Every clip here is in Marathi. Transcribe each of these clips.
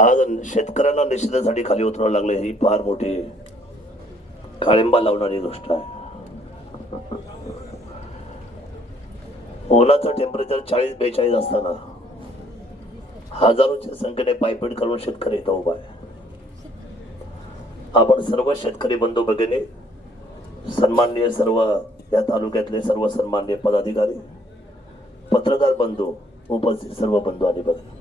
आज शेतकऱ्यांना निषेधासाठी खाली उतरावं लागले ही फार मोठी काळिंबा लावणारी गोष्ट आहे. ओलाचं टेम्परेचर चाळीस बेचाळीस असताना हजारोच्या संख्येने पायपीट करून शेतकरी इथं उभा आहे. आपण सर्व शेतकरी बंधू भगिनी सन्माननीय सर्व या तालुक्यातले सर्व सन्माननीय पदाधिकारी पत्रकार बंधू उपस्थित सर्व बंधू आणि भगिनी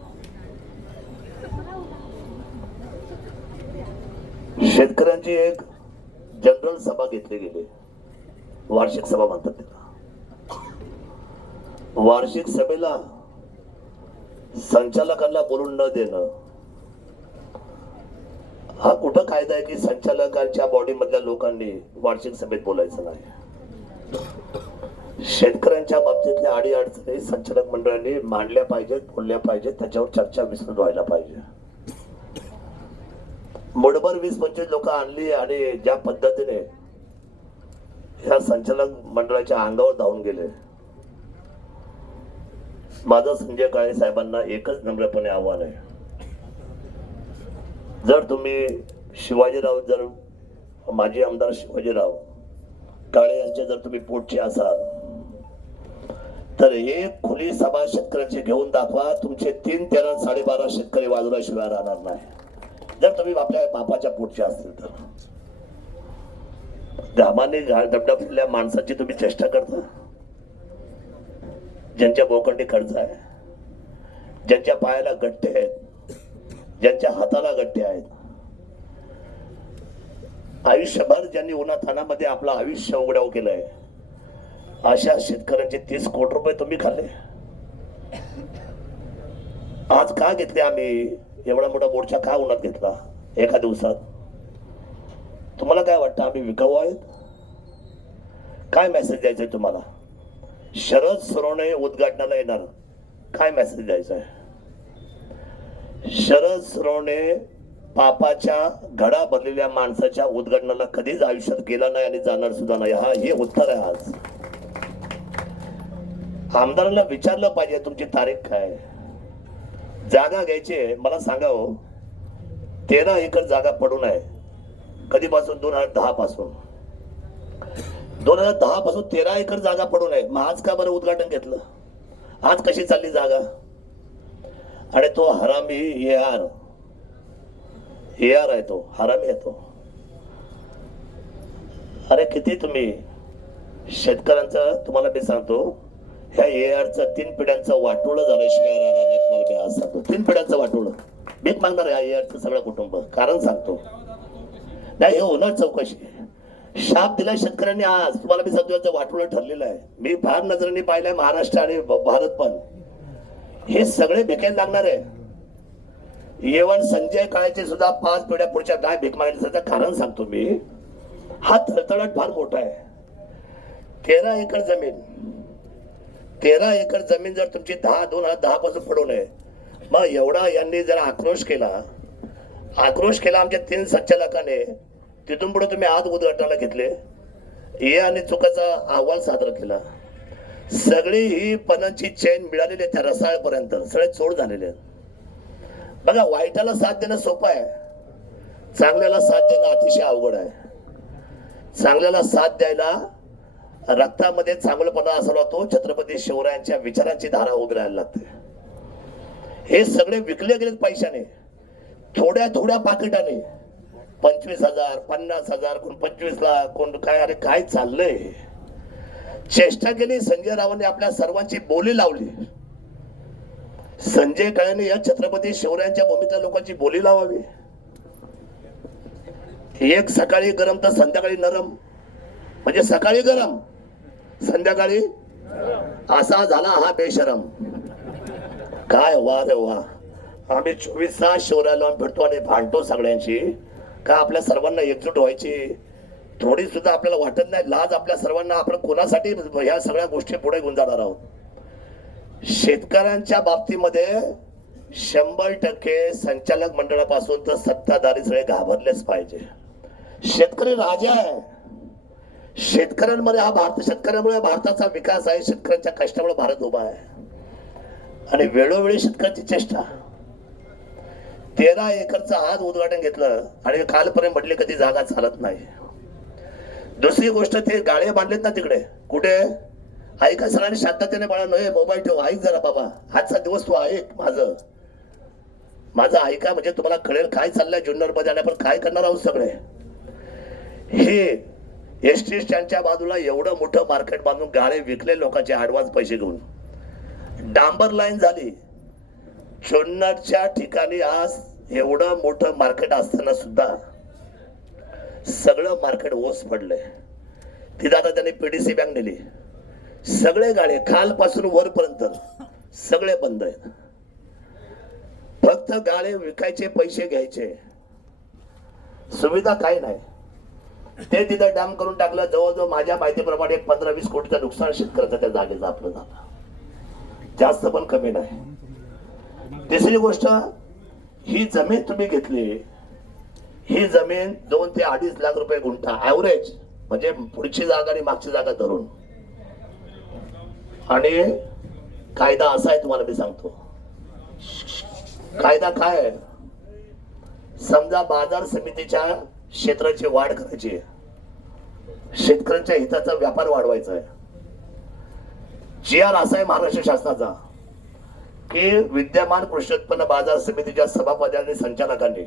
शेतकऱ्यांची एक जनरल सभा घेतली गेली. वार्षिक सभा म्हणतात त्याला. वार्षिक सभेला संचालकांना बोलून न देणं हा कुठं कायदा आहे की संचालकांच्या बॉडी मधल्या लोकांनी वार्षिक सभेत बोलायचं नाही? शेतकऱ्यांच्या बाबतीतल्या अडी अडचणी संचालक मंडळांनी मांडल्या पाहिजेत बोलल्या पाहिजेत त्याच्यावर चर्चा विसरून व्हायला पाहिजे. मोडभर वीस पंचवीस लोक आणली आणि ज्या पद्धतीने ह्या संचालक मंडळाच्या अंगावर धावून गेले. माझं संजय काळे साहेबांना एकच नम्रपणे आव्हान आहे. जर तुम्ही शिवाजीराव जर माजी आमदार शिवाजीराव काळे यांचे जर तुम्ही पोटचे असाल तर एक खुली सभा शेतकऱ्यांची घेऊन दाखवा. तुमचे तीन तेरा साडेबारा शेतकरी बाजूला शिवाय राहणार नाही. जर तुम्ही आपल्या बापाच्या पोटचे असतील तर. घामाने डबडबलेल्या माणसाची तुम्ही चेष्टा करता. ज्यांच्या बोकंडी खर्च आहे ज्यांच्या पायाला गट्टे आहेत. ज्यांच्या हाताला गट्टे आहेत. आयुष्यभर ज्यांनी उन्हातानामध्ये आपलं आयुष्य उघड्याव केलंय अशा शेतकऱ्यांचे तीस कोटी रुपये तुम्ही खाल्ले. आज का घेतले आम्ही? एवढा मोठा मोर्चा का उन्हात घेतला एका दिवसात? तुम्हाला काय वाटतं आम्ही विकाऊ आहेत? काय मेसेज द्यायचा आहे तुम्हाला? शरद सरोणे उद्घाटनाला येणार. काय मेसेज द्यायचा आहे शरद सरोणे पापाच्या घडा भरलेल्या माणसाच्या उद्घाटनाला कधीच आयुष्यात गेला नाही आणि जाणार सुद्धा नाही. हा हे उत्तर आहे आज. आमदारांना विचारलं पाहिजे तुमची तारीख काय जागा घ्यायची मला सांगा हो. तेरा एकर जागा पडून आहे. कधीपासून? दोन हजार दहा पासून. दोन हजार दहा पासून तेरा एकर जागा पडून आहे. मग आज का बरं उद्घाटन घेतलं? आज कशी चालली जागा? आणि तो हरामी ए आर. ए आर आहे तो. हरामी आहे तो. अरे किती तुम्ही? शेतकऱ्यांचं तुम्हाला मी सांगतो. ह्या ए आरचं तीन पिढ्यांचं वाटोळं झालं शिवाय सांगतो. तीन पिढ्यांचं वाटोळं. भीक मागणार आहे ए आरचं सगळं कुटुंब. कारण सांगतो. नाही हे होणार चौकशी. शाप दिला शेतकऱ्यांनी आज. तुम्हाला मी सध्याचं वाटोळं ठरलेलं आहे. मी फार नजरेने पाहिलंय महाराष्ट्र आणि भारत पण. हे सगळे भिकायला लागणार आहे. येवण संजय काळेचे सुद्धा पाच पिढ्या पुढच्या काय भीक मागण्याचं कारण सांगतो मी. हा थळथळाट फार मोठा आहे. तेरा एकर जमीन. तेरा एकर जमीन जर तुमची दहा दोन हजार दहा पासून पडू नये मग एवढा यांनी जर आक्रोश केला आक्रोश केला आमच्या तीन संचालकाने तिथून पुढे तुम्ही आज उद्घाटनाला घेतले. हे आणि चुकाचा अहवाल सादर केला. सगळी ही पणांची चेन मिळालेली आहे त्या रसाळपर्यंत सगळे चोड झालेले आहेत. बघा वाईटाला साथ देणं सोपं आहे. चांगल्याला साथ देणं अतिशय अवघड आहे. चांगल्याला साथ द्यायला रक्तामध्ये चांगलपणा असावा तो छत्रपती शिवरायांच्या विचारांची धारा उघडायला राहायला लागते. हे सगळे विकले गेलेत पैशाने. थोड्या थोड्या पाकिटाने. पंचवीस हजार पन्नास हजार कोण पंचवीस लाख कोण काय अरे काय चाललंय? चेष्टा केली संजय रावांनी आपल्या सर्वांची बोली लावली. संजय काळेने या छत्रपती शिवरायांच्या भूमीतल्या लोकांची बोली लावावी. एक सकाळी गरम तर संध्याकाळी नरम. म्हणजे सकाळी गरम संध्याकाळी असा झाला हा बेशरम. काय वा रे वा. आम्ही चोवीस तास शिवरायाला भेटतो आणि भांडतो सगळ्यांशी. का आपल्या सर्वांना एकजूट व्हायची? थोडी सुद्धा आपल्याला वाटत नाही. लाज आपल्या सर्वांना आपण कोणासाठी ह्या सगळ्या गोष्टी पुढे घेऊन जाणार आहोत? शेतकऱ्यांच्या बाबतीमध्ये शंभर टक्के संचालक मंडळापासून तर सत्ताधारी सगळे घाबरलेच पाहिजे. शेतकरी राजा आहे. शेतकऱ्यांमध्ये हा भारत शेतकऱ्यामुळे भारताचा विकास आहे. शेतकऱ्यांच्या कष्टामुळे भारत उभा आहे. आणि वेळोवेळी शेतकऱ्याची चेष्टा. तेरा एकरचं आज उद्घाटन घेतलं आणि कालपर्यंत म्हटले कधी जागा चालत नाही. दुसरी गोष्ट ते गाळे बांधलेत ना तिकडे. कुठे? ऐका सगळ्यांनी शांततेने बाळा नये मोबाईल ठेव ऐक जरा बाबा. आजचा दिवस तू ऐक माझं. माझं ऐका म्हणजे तुम्हाला कळेल काय चाललंय जुन्नरमध्ये आणि आपण काय करणार आहोत सगळे. हे एस टी स्टँडच्या बाजूला एवढं मोठं मार्केट बांधून गाळे विकले लोकांचे ॲडव्हान्स पैसे घेऊन. डांबर लाईन झाली. जुन्नरच्या ठिकाणी आज एवढं मोठं मार्केट असताना सुद्धा सगळं मार्केट ओस पडलंय. तिथं आता त्यांनी पीडीसी बँक नेली. सगळे गाळे खालपासून वरपर्यंत सगळे बंद आहेत. फक्त गाळे विकायचे पैसे घ्यायचे. सुविधा काही नाही. ते तिथं डॅम करून टाकलं. जवळजवळ माझ्या माहितीप्रमाणे एक पंधरा वीस कोटीचं नुकसान शेतकऱ्याचं त्या जागेचं आपलं झालं जास्त पण कमी नाही. तिसरी गोष्ट ही जमीन तुम्ही घेतली ही जमीन दोन ते अडीच लाख रुपये गुंठा ॲव्हरेज म्हणजे पुढची जागा आणि मागची जागा धरून. आणि कायदा असा आहे तुम्हाला मी सांगतो. कायदा काय आहे? समजा बाजार समितीच्या क्षेत्राची वाढ करायची आहे. शेतकऱ्यांच्या हिताचा व्यापार वाढवायचा आहे. जी आर असा आहे महाराष्ट्र शासनाचा की विद्यमान कृषी उत्पन्न बाजार समितीच्या सभापती आणि संचालकांनी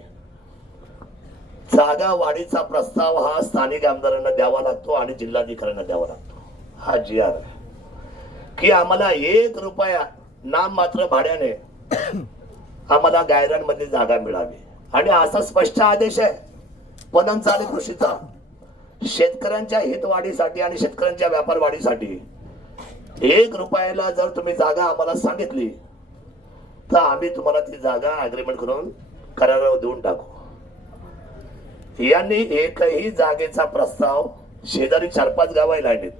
जागा वाढीचा प्रस्ताव हा स्थानिक आमदारांना द्यावा लागतो आणि जिल्हाधिकाऱ्यांना द्यावा लागतो. हा जी आर आहे. की आम्हाला एक रुपया नाम मात्र भाड्याने आम्हाला गायरांमध्ये जागा मिळावी. आणि असा स्पष्ट आदेश आहे. पणनचा आणि कृषीचा. शेतकऱ्यांच्या हितवाढीसाठी आणि शेतकऱ्यांच्या व्यापार वाढीसाठी एक रुपयाला जर तुम्ही जागा आम्हाला सांगितली तर आम्ही तुम्हाला ती जागा अग्रीमेंट करून करारावर देऊन टाकू. यांनी एकही जागेचा प्रस्ताव शेजारी चार पाच गाव लाईनीत.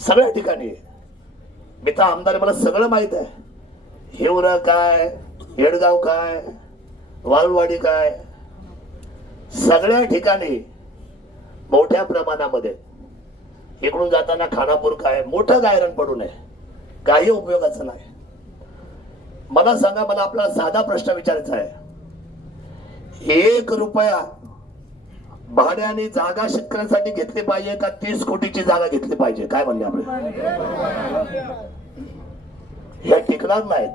सगळ्या ठिकाणी. मी तर आमदार मला सगळं माहीत आहे. हिवर काय येडगाव काय वाळवाडी काय सगळ्या ठिकाणी मोठ्या प्रमाणामध्ये इकडून जाताना खानापूर काय मोठं गायरण पडू नये. काही उपयोगाचं नाही. मला सांगा मला आपला साधा प्रश्न विचारायचा आहे. एक रुपया भाड्याने जागा शेतकऱ्यांसाठी घेतली पाहिजे का तीस कोटीची जागा घेतली पाहिजे? काय म्हणले आपले? हे टिकणार नाही.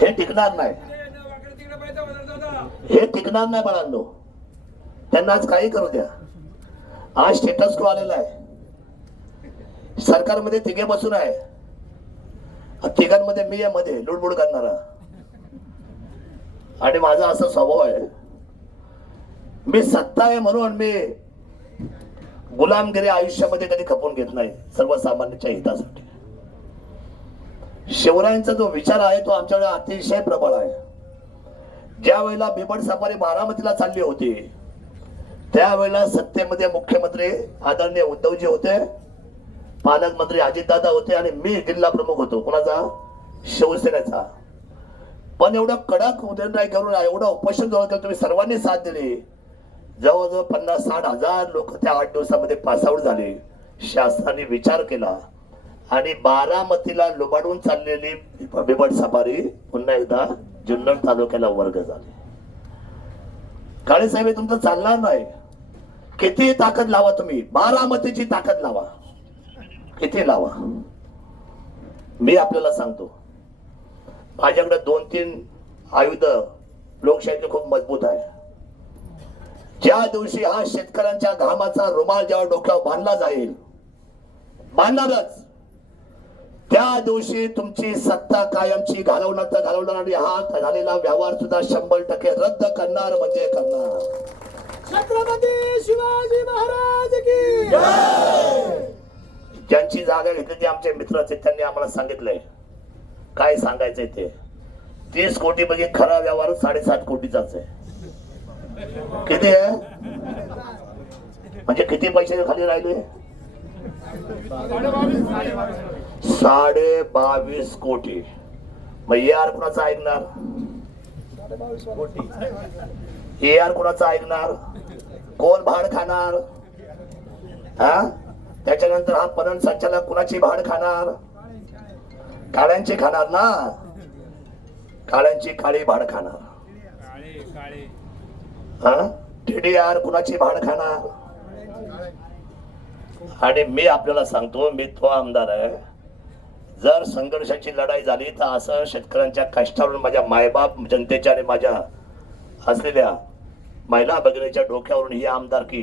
हे टिकणार नाही. हे टिकणार नाही बाळांनो. त्यांना आज काही करू द्या. आज स्टेटस को आलेला आहे. सरकारमध्ये तिघे बसून आहे. तिघांमध्ये मी मध्ये लुडबुड करणारा. आणि माझा असा स्वभाव आहे. मी सत्ता आहे म्हणून मी गुलामगिरी आयुष्यामध्ये कधी खपून घेत नाही सर्वसामान्यांच्या हितासाठी. शिवरायांचा जो विचार आहे तो आमच्याकडे अतिशय प्रबळ आहे. ज्या वेळेला बिबट सफारी बारामतीला चालली होती त्यावेळेला सत्तेमध्ये मुख्यमंत्री आदरणीय उद्धवजी होते पालकमंत्री अजितदादा होते आणि मी जिल्हा प्रमुख होतो. कोणाचा? शिवसेनेचा. पण एवढं कडक उदयनराय करून एवढं उपोषण जवळ केलं तुम्ही सर्वांनी साथ दिली. जवळजवळ पन्नास साठ हजार लोक त्या आठ दिवसामध्ये पासआउट झाले. शासनाने विचार केला. आणि बारामतीला लुबाडून चाललेली बिबट सफारी पुन्हा एकदा जुन्नर तालुक्याला वर्ग झाले. काळे साहेब हे तुमचं चालणार नाही. किती ताकद लावा तुम्ही. बारामतीची ताकद लावा. किती लावा? मी आपल्याला सांगतो. माझ्याकडे दोन तीन आयुध लोकशाहीचे खूप मजबूत आहे ज्या दिवशी हा शेतकऱ्यांच्या घामाचा रुमाल जेव्हा डोक्यावर बांधला जाईल बांधणारच. त्या दिवशी तुमची सत्ता कायमची घालवणार तर घालवणार आणि हा झालेला व्यवहार सुद्धा शंभर टक्के रद्द करणार म्हणजे करणार. छत्रपती शिवाजी महाराज की ज्यांची जागा घेतली ते आमचे मित्र आहेत त्यांनी आम्हाला सांगितलंय. काय सांगायचंय ते? तीस कोटी म्हणजे खरा व्यवहार साडेसात कोटीचाच आहे. किती आहे? म्हणजे किती पैसे खाली राहिले? साडे बावीस कोटी. मग ए आर कुणाचं ऐकणार? ए आर कुणाचं ऐकणार? कोण भाड खाणार? हा? त्याच्यानंतर हा पणन संचालक कुणाची भाड खाणार? काळ्यांची खाणार ना? काळ्यांची काळी भाड खाणार. हा? टीडीआर कुणाची भाड खाणार? आणि मी आपल्याला सांगतो मी तो आमदार आहे. जर संघर्षाची लढाई झाली तर असं शेतकऱ्यांच्या कष्टावरून माझ्या मायबाप जनतेच्या आणि माझ्या असलेल्या महिला भगिनीच्या डोक्यावरून ही आमदारकी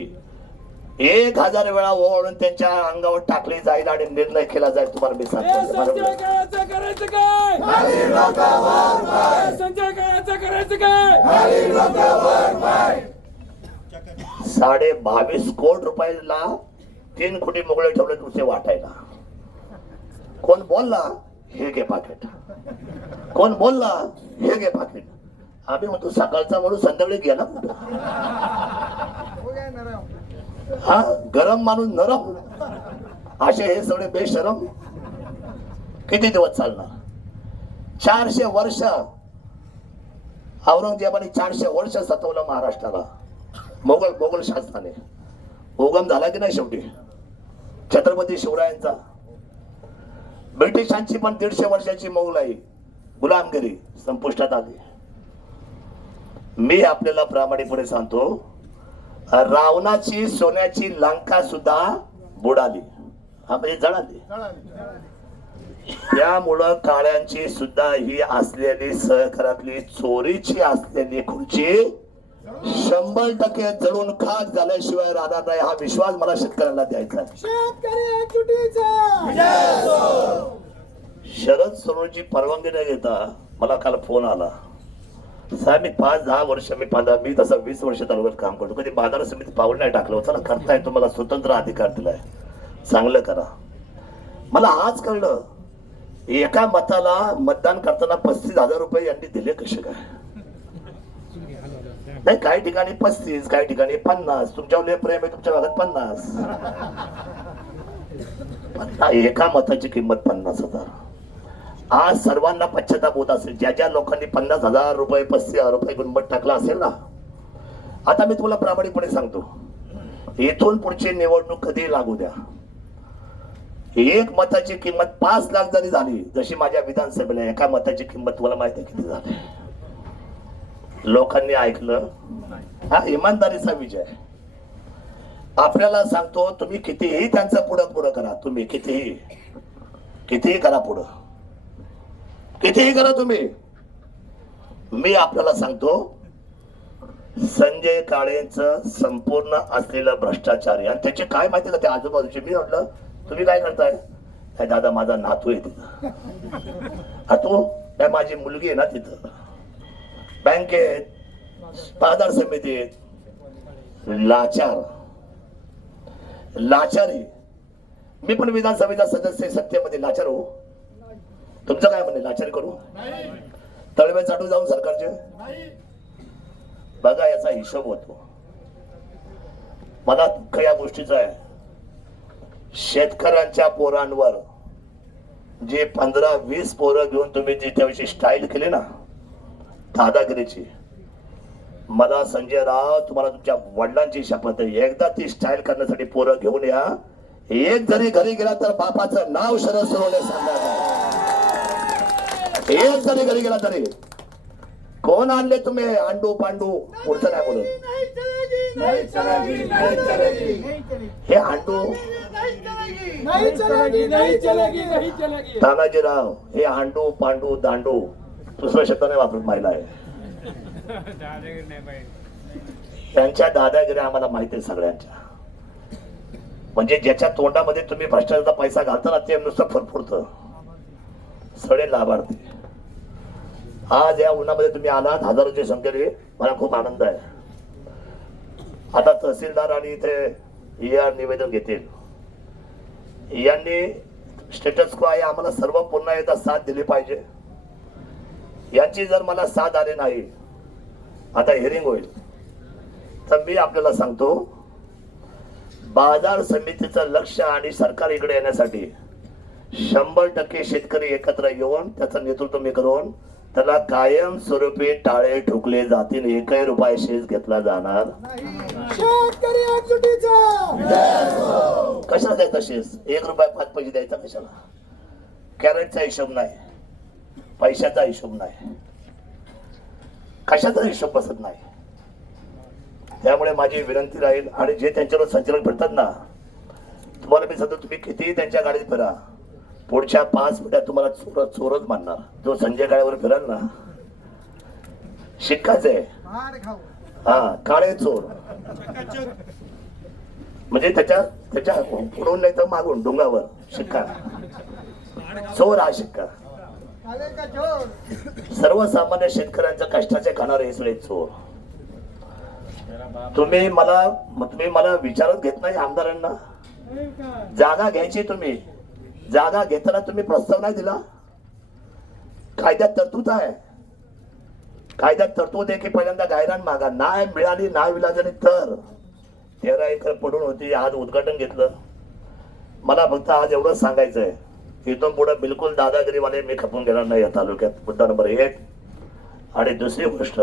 एक हजार वेळा ओवाळून त्यांच्या अंगावर टाकली जाईल आणि निर्णय केला जाईल तुम्हाला मी सांगतो. साडे बावीस कोटी रुपयाला तीन कोटी मोगळे ठेवले तुझे वाटायला. कोण बोलला हे घे पाकिट. कोण बोलला हे घे पाकिट. आम्ही म्हणतो सकाळचा म्हणून संध्याकाळी गेला हा गरम माणूस नरम. असे हे सगळे बेशरम. किती दिवस चालणार? चारशे वर्ष. औरंगजेबाने चारशे वर्ष सतवलं महाराष्ट्राला. मोगल मोगल शासनाने. उगम झाला की नाही शेवटी? छत्रपती शिवरायांचा. ब्रिटिशांची पण दीडशे वर्षाची मोगलाई गुलामगिरी संपुष्टात आली. मी आपल्याला प्रामाणिकपणे सांगतो रावणाची सोन्याची लंका सुद्धा बुडाली. हा म्हणजे जळाली. त्यामुळं काळ्यांची सुद्धा ही असलेली सहकारातली चोरीची असलेली खुर्ची शंभर टक्के जळून खाक झाल्याशिवाय राहणार नाही हा विश्वास मला शेतकऱ्यांना द्यायचा शरद सरोजी परवानगी न घेता मला काल फोन आला. साहेब मी पाच दहा वर्ष मी पंधरा मी तसं वीस वर्ष तालुक्यात काम करतो. कधी बाजार समिती पाऊल नाही टाकलं. चला करताय तुम्हाला स्वतंत्र अधिकार दिलाय. चांगलं करा. मला आज कळलं एका मताला मतदान करताना पस्तीस हजार रुपये यांनी दिले कसे काय? नाही काही ठिकाणी पस्तीस काही ठिकाणी पन्नास. तुमच्यावर प्रेम आहे तुमच्या भागात पन्नास. एका मताची किंमत पन्नास हजार. आज सर्वांना पश्चाताप होत असेल ज्या ज्या लोकांनी पन्नास हजार रुपये पस्तीस हजार रुपये गुणमत टाकला असेल ना आता मी तुला प्रामाणिकपणे सांगतो. इथून पुढची निवडणूक कधी लागू द्या. एक मताची किंमत पाच लाख जरी झाली जशी माझ्या विधानसभेला एका मताची किंमत तुम्हाला माहिती किती झाली. लोकांनी ऐकलं? हा इमानदारीचा विजय. आपल्याला सांगतो तुम्ही कितीही त्यांचं पुढं पुढं करा. तुम्ही कितीही कितीही करा पुढं. कितीही करा तुम्ही. मी आपल्याला सांगतो संजय काळेंच संपूर्ण असलेलं भ्रष्टाचार आणि त्याचे काय माहिती का त्या आजूबाजूचे. मी म्हटलं तुम्ही काय करताय? दादा माझा नातू आहे तिथं. हा काय माझी मुलगी आहे ना तिथं? बँकेत बाजार समितीत लाचार. लाचारी. मी पण विधानसभेचा सदस्य सत्तेमध्ये लाचार हो. तुमचं काय म्हणणे लाचार करू? तळवे चाटू जाऊन सरकारचे? बघा याचा हिशोब होतो. मला दुःख या गोष्टीचं आहे. शेतकऱ्यांच्या पोरांवर जे पंधरा वीस पोरं घेऊन तुम्ही जी त्याविषयी स्टाईल केली ना दादागिरीची. मला संजय राव तुम्हाला तुमच्या वडिलांची शपथ आहे. एकदा ती स्टाईल करण्यासाठी पोरं घेऊन या. एक जरी घरी गेला तर बापाचं नाव शरद सोडवले सांगणार एक जरी घरी गेला तरी. कोण आणले तुम्ही अंडू पांडू? पुढचं काय नाही चलेगी नाही चलेगी हे अंडू. नाही चलेगी नाही चलेगी नाही चलेगी तानाजीराव हे अंडू पांडू दांडू. दुसरं शब्द नाही वापरत महिला आहे. त्यांच्या दादागिरी आम्हाला माहिती आहे सगळ्यांच्या. म्हणजे ज्याच्या तोंडामध्ये तुम्ही भ्रष्टाचाराचा पैसा घालता ना ते नुसतं फरफुरत. सडे लाभार्थी. आज या उन्हामध्ये तुम्ही आलात हजारोची संख्येने मला खूप आनंद आहे. आता तहसीलदार आणि इथे या निवेदन घेतील. यांनी स्टेटस को आहे आम्हाला सर्व पुन्हा एकदा साथ दिली पाहिजे. यांची जर मला साथ आली नाही आता हिअरिंग होईल. तर मी आपल्याला सांगतो बाजार समितीचं लक्ष आणि सरकार इकडे येण्यासाठी शंभर टक्के शेतकरी एकत्र येऊन त्याचं नेतृत्व मी करून त्याला कायम स्वरूपी टाळे ठोकले जातील एकही रुपये शेष घेतला जाणार कशाला द्यायचा शेष एक रुपया पाच पैसे द्यायचा कशाला? कॅरेटचा हिशोब नाही. पैशाचा हिशोब नाही. कशाचा हिशोब बसत नाही. त्यामुळे माझी विनंती राहील आणि जे त्यांच्यावर संचालक फिरतात ना तुम्हाला मी सांगतो तुम्ही कितीही त्यांच्या गाडीत फिरा पुढच्या पाच मिनिटात तुम्हाला चोर चोरच मानणार. जो संजय गाड्यावर फिराल ना शिक्काच आहे. हा काळे चोर. म्हणजे त्याच्या त्याच्या पुढून नाही तर मागून डोंगावर शिक्का. चोर हा शिक्का. सर्वसामान्य शेतकऱ्यांच्या कष्टाचे खाणारे हे सगळे चोर. तुम्ही मला तुम्ही मला विचारत घेत नाही आमदारांना? जागा घ्यायची तुम्ही. जागा घेताना तुम्ही प्रस्ताव नाही दिला? कायद्यात तरतूद आहे. कायद्यात तरतूद आहे की पहिल्यांदा गायरान मागा. नाही मिळाली नाही विलाजाने तर. तेरा एकर पडून होती आज उद्घाटन घेतलं. मला फक्त आज एवढंच सांगायचं आहे इथून पुढे बिलकुल दादागिरीवाले मी खपून घेणार नाही या तालुक्यात. मुद्दा नंबर एक. आणि दुसरी गोष्ट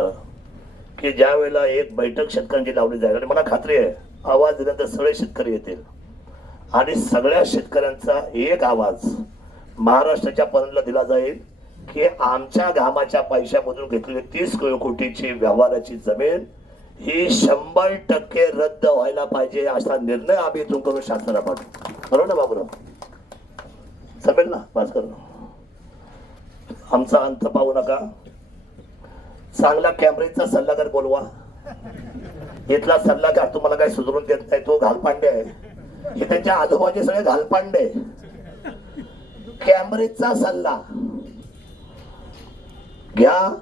की ज्या वेळेला एक बैठक शेतकऱ्यांची लावली जाईल आणि मला खात्री आहे आवाज दिल्यानंतर सगळे शेतकरी येतील. आणि सगळ्या शेतकऱ्यांचा एक आवाज महाराष्ट्राच्या पर्यंतला दिला जाईल की आमच्या घामाच्या पैशामधून घेतलेली तीस कोटीची व्यवहाराची जमीन ही शंभर टक्के रद्द व्हायला पाहिजे असा निर्णय आम्ही इथून करून शासनाला पाठवू. बरोबर ना बाबूराव? जमेल ना? भास्कर आमचा अंत पाहू नका. चांगला कॅम्ब्रिजचा सल्लागार बोलवा. इथला सल्लागार तुम्हाला काही सुधरून देत नाही. तो घालपांडे आहे. हे त्यांच्या आजोबाचे सगळे घालपांडे. कॅम्ब्रिजचा सल्ला. घ्या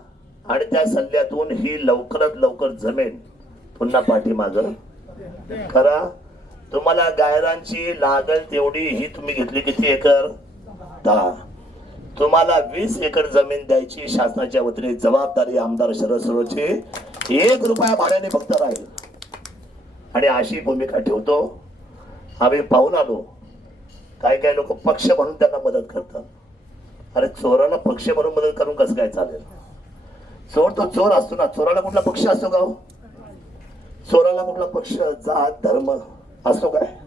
आणि त्या सल्ल्यातून ही लवकरात लवकर जमेन पुन्हा पाठीमाग. करा. तुम्हाला गायरांची लागल तेवढी ही तुम्ही घेतली किती एकर? आता. तुम्हाला वीस एकर जमीन द्यायची शासनाच्या वतीने जबाबदारी आमदार शरद सरोची एक रुपया भाड्याने फक्त राहील. आणि अशी भूमिका ठेवतो. आम्ही पाहून आलो. काही काही लोक पक्ष म्हणून त्यांना मदत करतात. अरे चोराला पक्ष म्हणून मदत करून कसं काय चालेल? चोर तो चोर असतो ना. चोराला कुठला पक्ष असतो का हो? चोराला कुठला पक्ष? जात धर्म असतो काय?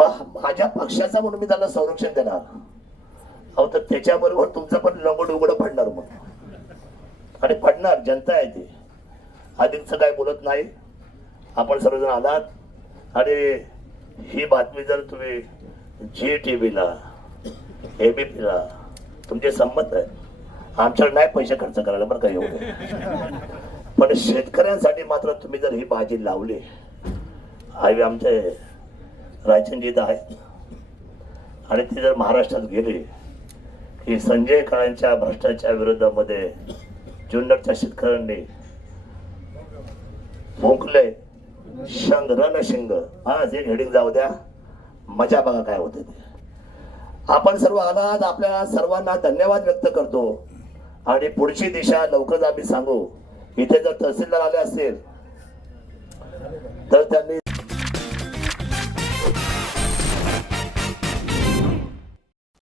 माझ्या पक्षाचा म्हणून मी त्याला संरक्षण देणार. अहो तर त्याच्याबरोबर तुमचं पण लंगड उघड पडणार मग. आणि पडणार जनता आहे ती. अधिकचं काय बोलत नाही. आपण सर्वजण आलात. आणि ही बातमी जर तुम्ही जी टी व्हीला एबीपीला तुमचे संमत आहे आमच्याकडे नाही पैसे खर्च करायला बरं का एवढे. पण शेतकऱ्यांसाठी मात्र तुम्ही जर ही भाजी लावली आई आमचे रायचंदीत आहेत. आणि ती जर महाराष्ट्रात गेली की संजय काळांच्या भ्रष्टाचार विरोधामध्ये जुन्नरच्या शेतकऱ्यांनी भोंकले शंग रण शिंग. आज एक हेडिंग जाऊ द्या. मजा बघा काय होते ते. आपण सर्व आलात आपल्या सर्वांना धन्यवाद व्यक्त करतो. आणि पुढची दिशा लवकरच आम्ही सांगू. इथे जर तहसीलदार आले असेल तर त्यांनी